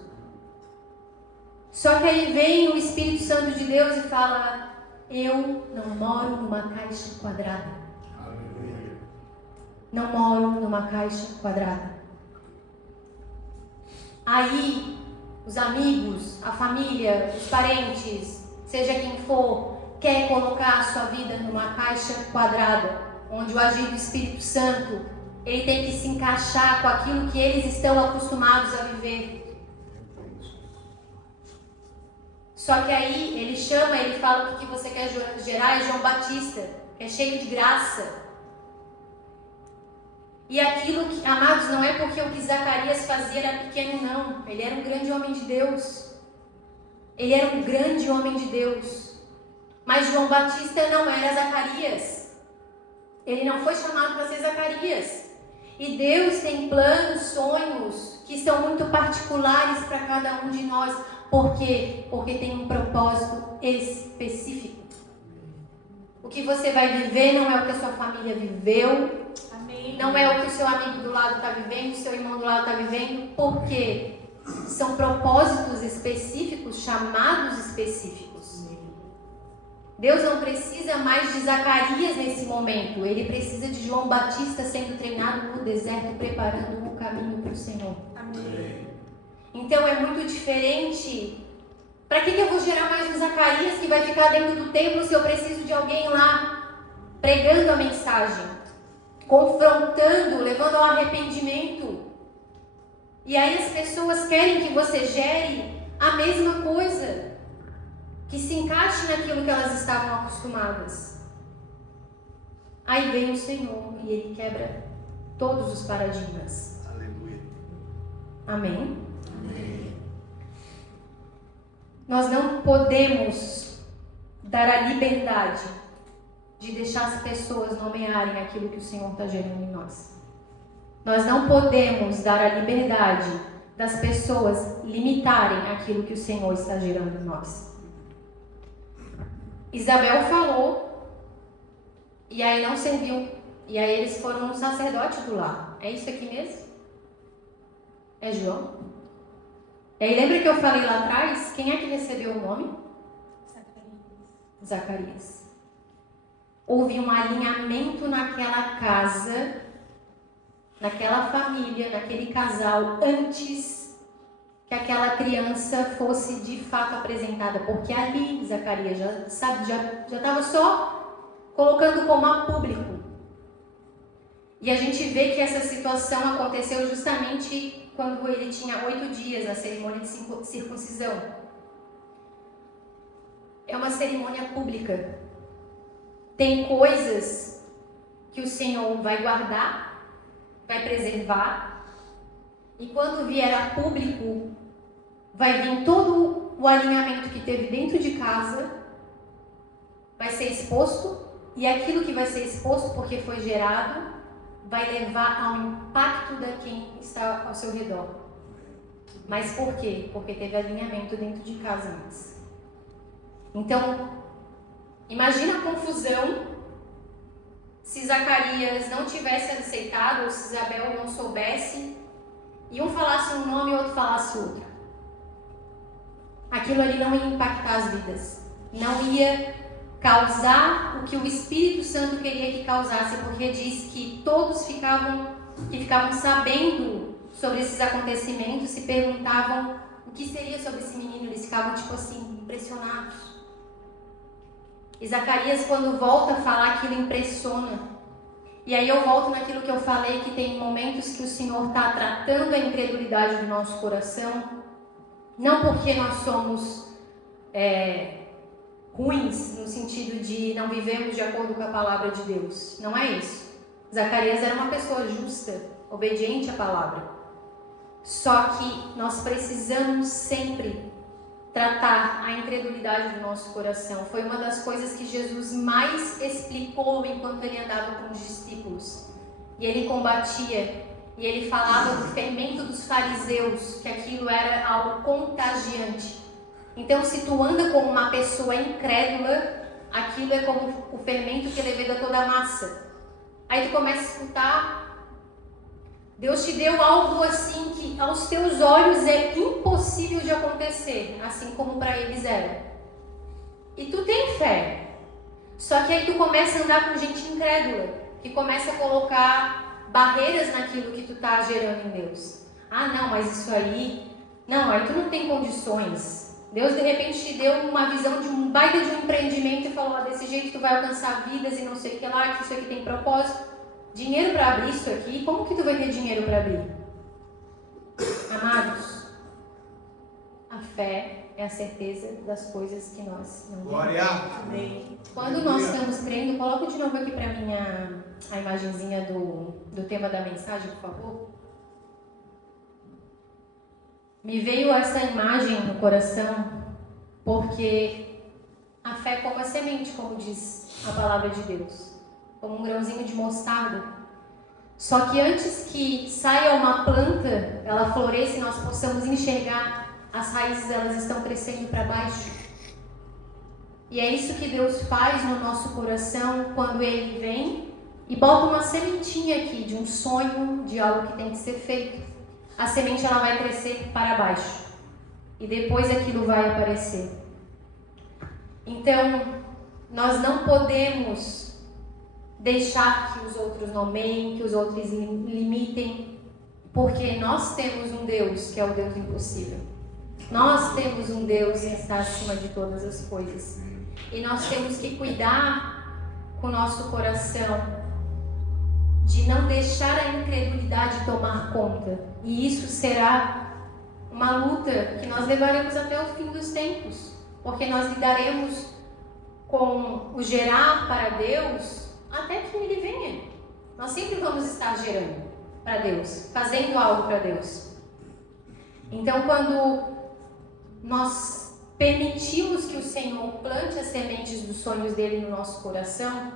Só que aí vem o Espírito Santo de Deus e fala, eu não moro numa caixa quadrada. Não moro numa caixa quadrada. Aí, os amigos, a família, os parentes, seja quem for, quer colocar a sua vida numa caixa quadrada, onde o agir do Espírito Santo, ele tem que se encaixar com aquilo que eles estão acostumados a viver. Só que aí ele chama, ele fala que o que você quer gerar é João Batista, que é cheio de graça. E aquilo que, amados, não é porque o que Zacarias fazia era pequeno, não. Ele era um grande homem de Deus. Ele era um grande homem de Deus. Mas João Batista não era Zacarias. Ele não foi chamado para ser Zacarias. E Deus tem planos, sonhos que são muito particulares para cada um de nós. Por quê? Porque tem um propósito específico. O que você vai viver não é o que a sua família viveu. Amém. Não é o que o seu amigo do lado está vivendo, o seu irmão do lado está vivendo. Por quê? São propósitos específicos, chamados específicos. Deus não precisa mais de Zacarias nesse momento. Ele precisa de João Batista sendo treinado no deserto, preparando o caminho para o Senhor. Amém. Então é muito diferente. Para que eu vou gerar mais um Zacarias que vai ficar dentro do templo se eu preciso de alguém lá pregando a mensagem, confrontando, levando ao arrependimento? E aí as pessoas querem que você gere a mesma coisa, que se encaixe naquilo que elas estavam acostumadas. Aí vem o Senhor e Ele quebra todos os paradigmas. Aleluia. Amém? Amém. Nós não podemos dar a liberdade de deixar as pessoas nomearem aquilo que o Senhor está gerando em nós. Nós não podemos dar a liberdade das pessoas limitarem aquilo que o Senhor está gerando em nós. Isabel falou, e aí não serviu. E aí eles foram um sacerdote do lar. É isso aqui mesmo? É João? E aí lembra que eu falei lá atrás? Quem é que recebeu o nome? Zacarias. Houve um alinhamento naquela casa, naquela família, naquele casal, antes que aquela criança fosse de fato apresentada, porque ali Zacarias já estava só colocando como a público. E a gente vê que essa situação aconteceu justamente quando ele tinha 8 dias na cerimônia de circuncisão. É uma cerimônia pública. tem coisas que o Senhor vai guardar, vai preservar, e quando vier a público, vai vir todo o alinhamento que teve dentro de casa, vai ser exposto, e aquilo que vai ser exposto porque foi gerado, vai levar ao impacto de quem está ao seu redor. Mas por quê? Porque teve alinhamento dentro de casa antes. Então, imagina a confusão se Zacarias não tivesse aceitado, ou se Isabel não soubesse, e um falasse um nome e outro falasse outro. Aquilo ali não ia impactar as vidas. Não ia causar o que o Espírito Santo queria que causasse, porque diz que todos que ficavam sabendo sobre esses acontecimentos se perguntavam o que seria sobre esse menino. Eles ficavam tipo assim, impressionados. E Zacarias, quando volta a falar, aquilo impressiona. E aí eu volto naquilo que eu falei, que tem momentos que o Senhor está tratando a incredulidade do nosso coração, não porque nós somos ruins, no sentido de não vivemos de acordo com a palavra de Deus. Não é isso. Zacarias era uma pessoa justa, obediente à palavra. Só que nós precisamos sempre tratar a incredulidade do nosso coração. Foi uma das coisas que Jesus mais explicou enquanto ele andava com os discípulos. E ele combatia, e ele falava do fermento dos fariseus, que aquilo era algo contagiante. Então, se tu anda com uma pessoa incrédula, aquilo é como o fermento que leveda toda a massa. Aí tu começa a escutar, Deus te deu algo assim que aos teus olhos é impossível de acontecer, assim como para eles era. E tu tem fé. Só que aí tu começa a andar com gente incrédula, que começa a colocar barreiras naquilo que tu tá gerando em Deus. Ah, não, mas isso aí... Não, aí tu não tem condições. Deus de repente te deu uma visão de um baita de um empreendimento e falou, desse jeito tu vai alcançar vidas e não sei o que lá, que isso aqui tem propósito. Dinheiro para abrir isso aqui? Como que tu vai ter dinheiro para abrir? Amados, a fé é a certeza das coisas que nós não vemos. Quando nós estamos crendo, coloca de novo aqui para mim a imagenzinha do tema da mensagem, por favor. Me veio essa imagem no coração, porque a fé é como a semente, como diz a palavra de Deus. Como um grãozinho de mostarda. Só que antes que saia uma planta, ela floresça e nós possamos enxergar, as raízes elas estão crescendo para baixo. E é isso que Deus faz no nosso coração quando Ele vem e bota uma sementinha aqui de um sonho, de algo que tem que ser feito. A semente ela vai crescer para baixo e depois aquilo vai aparecer. Então, nós não podemos deixar que os outros nomeiem, que os outros limitem, porque nós temos um Deus que é o Deus impossível. Nós temos um Deus que está acima de todas as coisas. E nós temos que cuidar com o nosso coração de não deixar a incredulidade tomar conta. E isso será uma luta que nós levaremos até o fim dos tempos, porque nós lidaremos com o gerar para Deus até que Ele venha. Nós sempre vamos estar gerando para Deus, fazendo algo para Deus. Então, quando nós permitimos que o Senhor plante as sementes dos sonhos dele no nosso coração,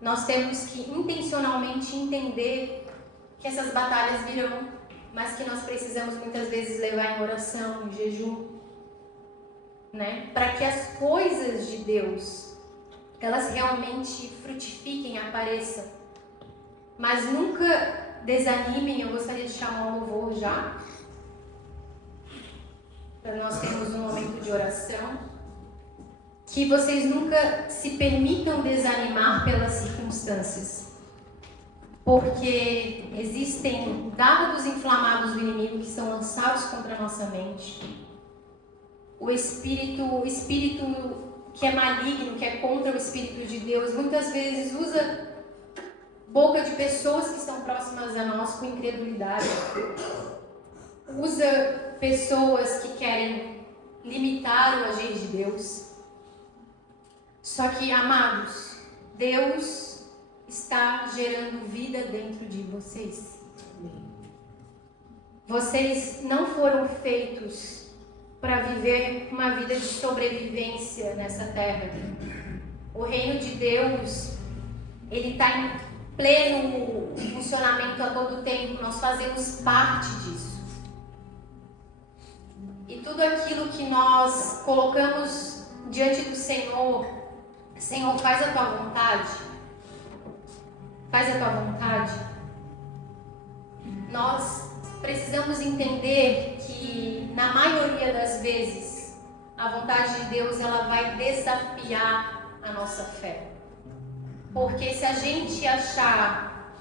nós temos que intencionalmente entender que essas batalhas virão, mas que nós precisamos muitas vezes levar em oração, em jejum, né? Para que as coisas de Deus elas realmente frutifiquem, apareçam. Mas nunca desanimem. Eu gostaria de chamar o louvor já, para nós termos um momento de oração. Que vocês nunca se permitam desanimar pelas circunstâncias, porque existem dardos inflamados do inimigo que são lançados contra a nossa mente. O espírito que é maligno, que é contra o Espírito de Deus, muitas vezes usa boca de pessoas que estão próximas a nós com incredulidade. Usa pessoas que querem limitar o agir de Deus. Só que, amados, Deus está gerando vida dentro de vocês. Vocês não foram feitos para viver uma vida de sobrevivência nessa terra. O reino de Deus, ele está em pleno funcionamento a todo tempo. Nós fazemos parte disso. E tudo aquilo que nós colocamos diante do Senhor, Senhor, faz a tua vontade. Faz a tua vontade. Nós precisamos entender que, na maioria das vezes, a vontade de Deus ela vai desafiar a nossa fé. Porque se a gente achar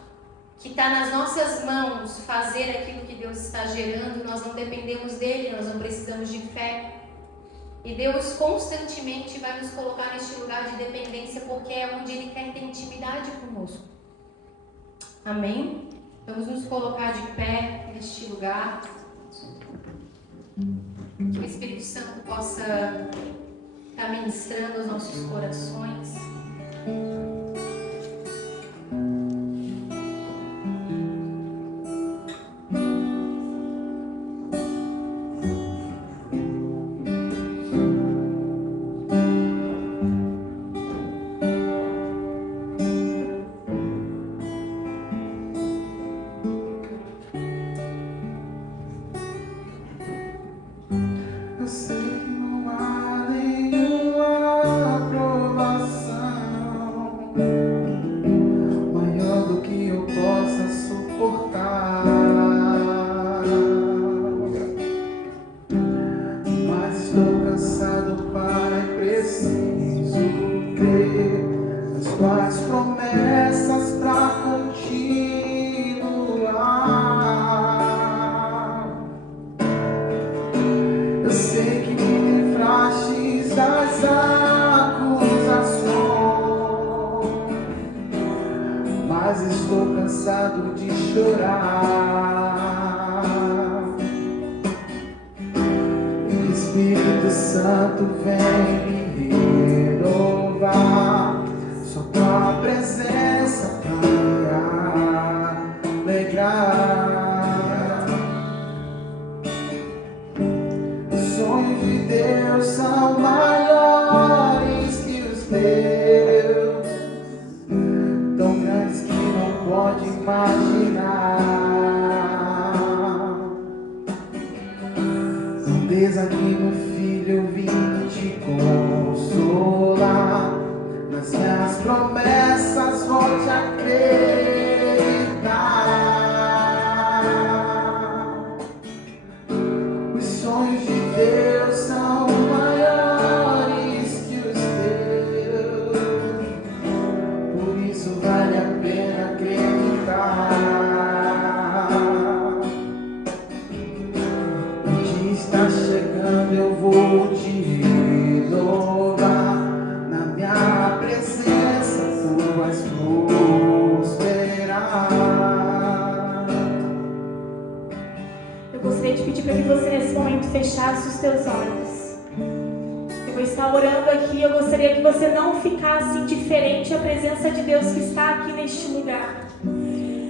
que está nas nossas mãos fazer aquilo que Deus está gerando, nós não dependemos dele, nós não precisamos de fé. E Deus constantemente vai nos colocar neste lugar de dependência, porque é onde Ele quer ter intimidade conosco. Amém? Vamos nos colocar de pé neste lugar. Que o Espírito Santo possa estar ministrando os nossos corações.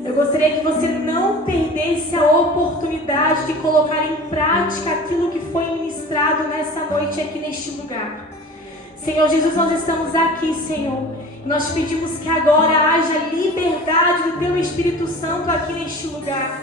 Eu gostaria que você não perdesse a oportunidade de colocar em prática aquilo que foi ministrado nessa noite aqui neste lugar. Senhor Jesus, nós estamos aqui, Senhor. Nós pedimos que agora haja liberdade do Teu Espírito Santo aqui neste lugar.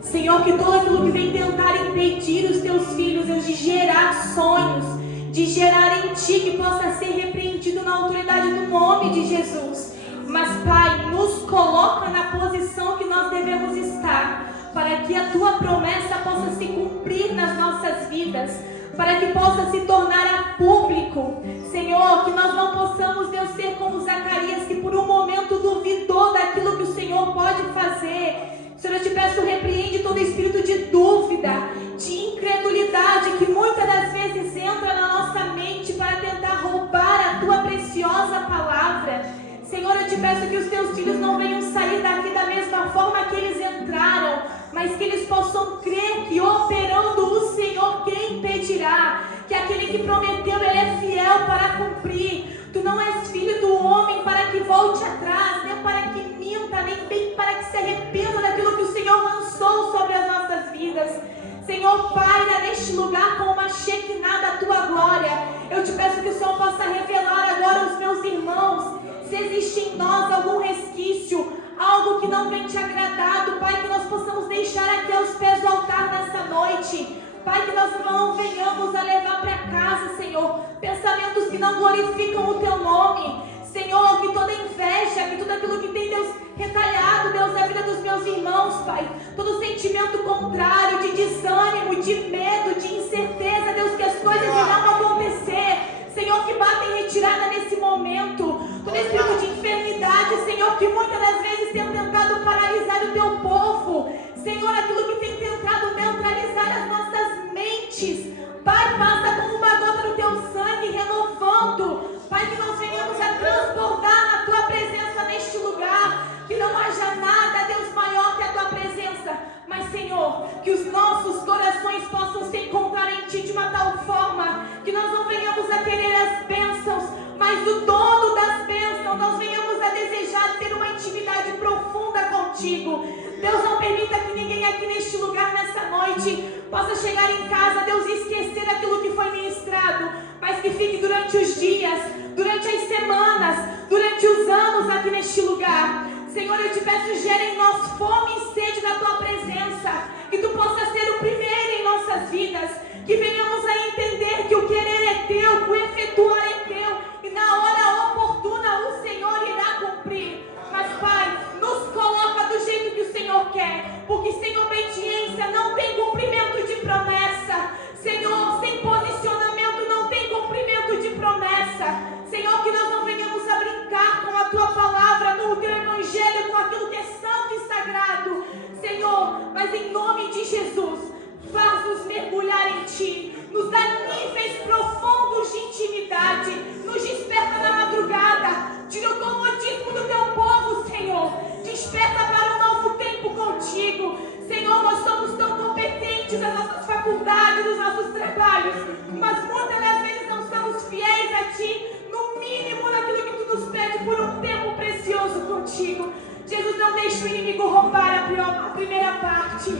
Senhor, que todo aquilo que vem tentar impedir os Teus filhos, Deus, de gerar sonhos, de gerar em Ti, que possa ser repreendido na autoridade do nome de Jesus. Mas, Pai, nos coloca na posição que nós devemos estar, para que a Tua promessa possa se cumprir nas nossas vidas, para que possa se tornar a público. Senhor, que nós não possamos, Deus, ser como Zacarias, que por um momento duvidou daquilo que o Senhor pode fazer. Senhor, eu te peço, repreende todo espírito de dúvida, de incredulidade, que muitas das vezes entra na nossa mente para tentar roubar a Tua preciosa palavra. Senhor, eu te peço que os Teus filhos não venham sair daqui da mesma forma que eles entraram, mas que eles possam crer que operando o Senhor, quem impedirá? Que aquele que prometeu, Ele é fiel para cumprir. Tu não és filho do homem para que volte atrás, nem para que minta, nem bem para que se arrependa daquilo que o Senhor lançou sobre as nossas vidas. Senhor, paira neste lugar com uma Shekinah da Tua glória. Eu te peço que o Senhor possa revelar agora aos meus irmãos se existe em nós algum resquício, algo que não tem te agradado, Pai, que nós possamos deixar aqui aos pés do altar nessa noite. Pai, que nós não venhamos a levar para casa, Senhor, pensamentos que não glorificam o Teu nome. Senhor, que toda inveja, que tudo aquilo que tem, Deus, retalhado, Deus, na vida dos meus irmãos, Pai, todo sentimento contrário, de desânimo, de medo, de incerteza, Deus, que as coisas irão acontecer, Senhor, que bata em retirada nesse momento, todo espírito de enfermidade, Senhor, que muitas das vezes tem tentado paralisar o Teu povo, Senhor, aquilo que tem tentado neutralizar as nossas mentes, Pai, passa como uma gota do Teu sangue, renovando, Pai, que nós venhamos a transbordar na Tua presença neste lugar, que não haja nada, Deus, maior que a Tua presença, mas, Senhor, que os nossos corações possam se encontrar em Ti de uma tal forma, que nós não venhamos a querer as bênçãos, mas o dono das bênçãos, nós venhamos a desejar ter uma intimidade profunda contigo. Deus, não permita que ninguém aqui neste lugar, nessa noite, possa chegar em casa, Deus, e esquecer aquilo que foi ministrado, mas que fique durante os dias, durante as semanas, durante os anos aqui neste lugar. Senhor, eu te peço, gera em nós fome e sede da Tua presença, que Tu possa ser o primeiro em nossas vidas, que venhamos a entender que o querer é Teu, o efetuar é Teu, e na hora oportuna o Senhor irá cumprir. Mas, Pai, nos coloca do jeito que o Senhor quer, porque sem obediência não tem cumprimento de promessa. Senhor, sem posicionamento não tem cumprimento de promessa. Senhor, que nós não venhamos a brincar com a Tua palavra, no Teu Evangelho, com aquilo que é santo e sagrado. Senhor, mas em nome de Jesus, faz-nos mergulhar em Ti, nos dá níveis profundos de intimidade, nos desperta na madrugada, tira o comodismo do Teu povo, Senhor, desperta para um novo tempo contigo. Senhor, nós somos tão competentes nas nossas faculdades, nos nossos trabalhos, mas muitas das vezes não somos fiéis a Ti, no mínimo naquilo que Tu nos pede por um tempo precioso contigo. Jesus, não deixa o inimigo roubar a primeira parte.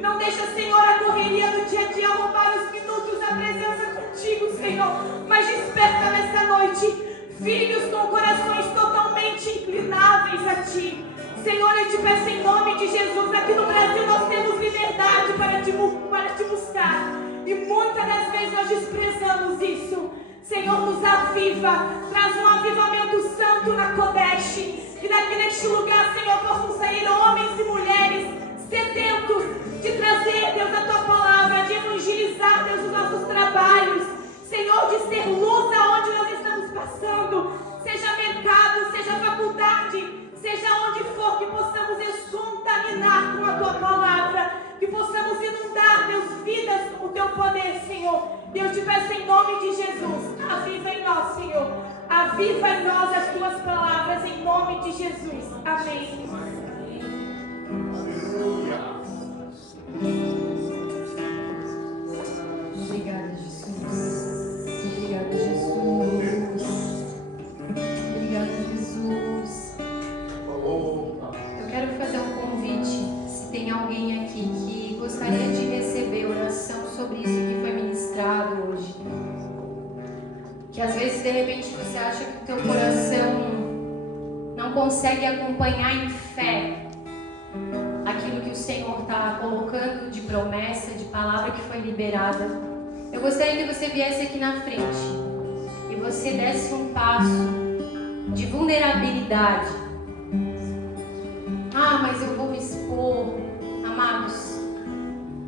Não deixa, Senhor, a correria do dia a dia roubar os minutos da presença contigo, Senhor. Mas desperta nessa noite filhos com corações totalmente inclináveis a Ti. Senhor, eu te peço em nome de Jesus, aqui no Brasil nós temos liberdade para te buscar. E muitas das vezes nós desprezamos isso. Senhor, nos aviva, traz um avivamento santo na Kodesh. Que daqui neste lugar, Senhor, possam sair homens e mulheres sedentos de trazer, Deus, a Tua palavra, de evangelizar, Deus, os nossos trabalhos. Senhor, de ser luz aonde nós estamos passando, seja mercado, seja faculdade, seja onde for, que possamos descontaminar com a Tua palavra, que possamos inundar, Deus, vidas com o Teu poder, Senhor. Deus, te peço em nome de Jesus, aviva em nós, Senhor, aviva em nós as Tuas palavras, em nome de Jesus. Amém. Obrigada, Jesus. Obrigada, Jesus. Obrigada, Jesus. Eu quero fazer um convite, se tem alguém aqui que gostaria de receber oração sobre isso que foi ministrado hoje. Que às vezes, de repente, você acha que o teu coração não consegue acompanhar em fé aquilo que o Senhor está colocando de promessa, de palavra que foi liberada. Eu gostaria que você viesse aqui na frente e você desse um passo de vulnerabilidade. Ah, mas eu vou me expor. Amados,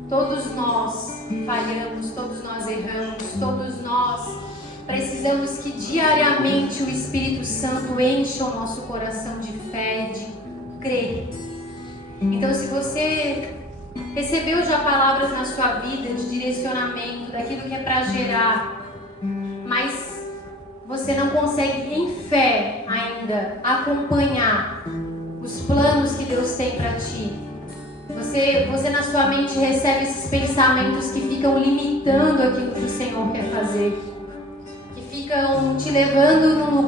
todos nós falhamos, todos nós erramos, todos nós precisamos que diariamente o Espírito Santo encha o nosso coração de fé e de crer. Então, se você recebeu já palavras na sua vida de direcionamento, daquilo que é para gerar, mas você não consegue em fé ainda acompanhar os planos que Deus tem para ti, você na sua mente recebe esses pensamentos que ficam limitando aquilo que o Senhor quer fazer, que ficam te levando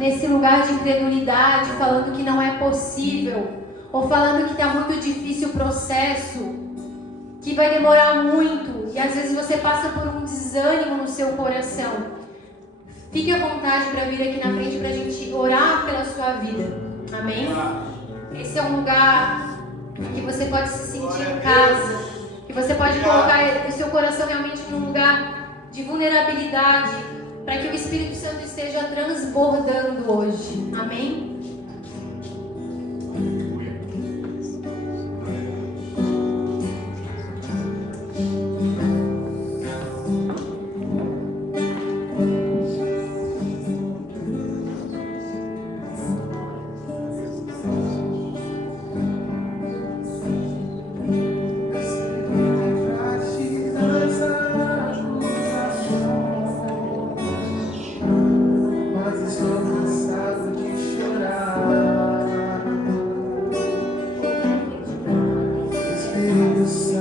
nesse lugar de incredulidade, falando que não é possível, ou falando que está muito difícil o processo, que vai demorar muito, e às vezes você passa por um desânimo no seu coração. Fique à vontade para vir aqui na frente para a gente orar pela sua vida. Amém? Esse é um lugar que você pode se sentir em casa, que você pode colocar o seu coração realmente num lugar de vulnerabilidade, para que o Espírito Santo esteja transbordando hoje. Amém? Você